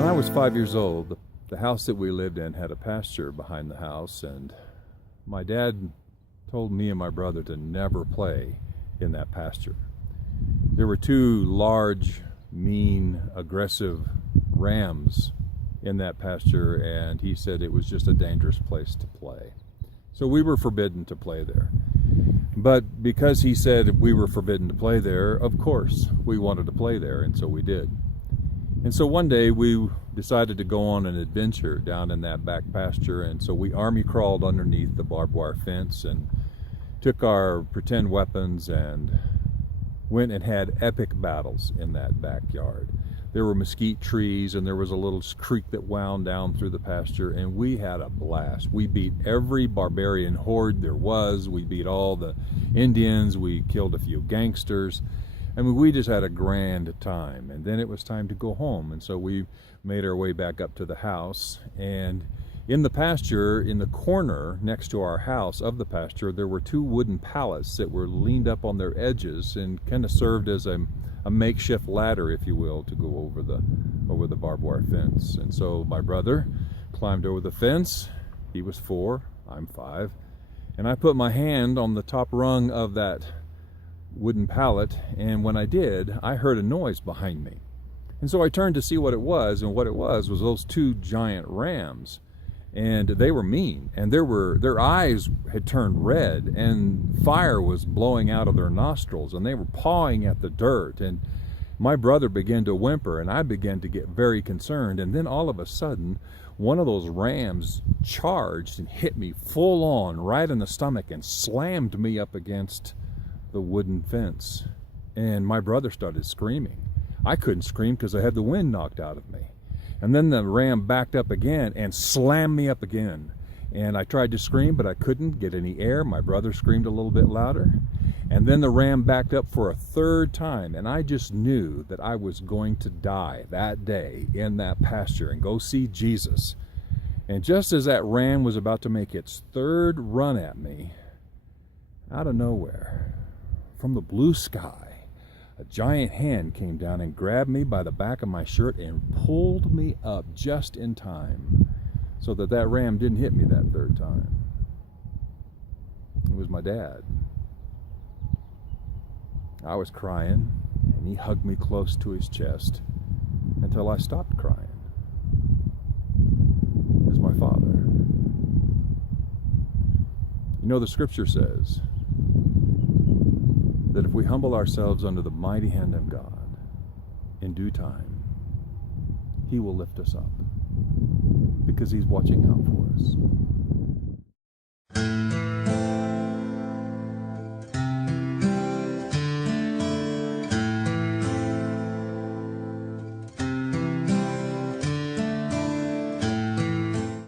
When I was 5 years old, the house that we lived in had a pasture behind the house, and my dad told me and my brother to never play in that pasture. There were two large, mean, aggressive rams in that pasture, and he said it was just a dangerous place to play. So we were forbidden to play there. But because he said we were forbidden to play there, of course we wanted to play there, and so we did. And so one day we decided to go on an adventure down in that back pasture, and so we army crawled underneath the barbed wire fence and took our pretend weapons and went and had epic battles in that backyard. There were mesquite trees, and there was a little creek that wound down through the pasture, and we had a blast. We beat every barbarian horde there was. We beat all the Indians. We killed a few gangsters. I mean, we just had a grand time. And then it was time to go home, and so we made our way back up to the house. And in the pasture, in the corner next to our house of the pasture, there were two wooden pallets that were leaned up on their edges and kind of served as a makeshift ladder, if you will, to go over the barbed wire fence. And so my brother climbed over the fence. He was 4, I'm 5, and I put my hand on the top rung of that wooden pallet, and when I did, I heard a noise behind me. And so I turned to see what it was, and what it was those two giant rams. And they were mean, and their eyes had turned red, and fire was blowing out of their nostrils, and they were pawing at the dirt. And my brother began to whimper, and I began to get very concerned. And then all of a sudden, one of those rams charged and hit me full on right in the stomach and slammed me up against the wooden fence. And my brother started screaming. I couldn't scream because I had the wind knocked out of me. And then the ram backed up again and slammed me up again. And I tried to scream, but I couldn't get any air. My brother screamed a little bit louder. And then the ram backed up for a third time. And I just knew that I was going to die that day in that pasture and go see Jesus. And just as that ram was about to make its third run at me, out of nowhere, from the blue sky, a giant hand came down and grabbed me by the back of my shirt and pulled me up just in time so that ram didn't hit me that third time. It was my dad. I was crying, and he hugged me close to his chest until I stopped crying. It was my father. You know, the scripture says that if we humble ourselves under the mighty hand of God, in due time, He will lift us up, because He's watching out for us.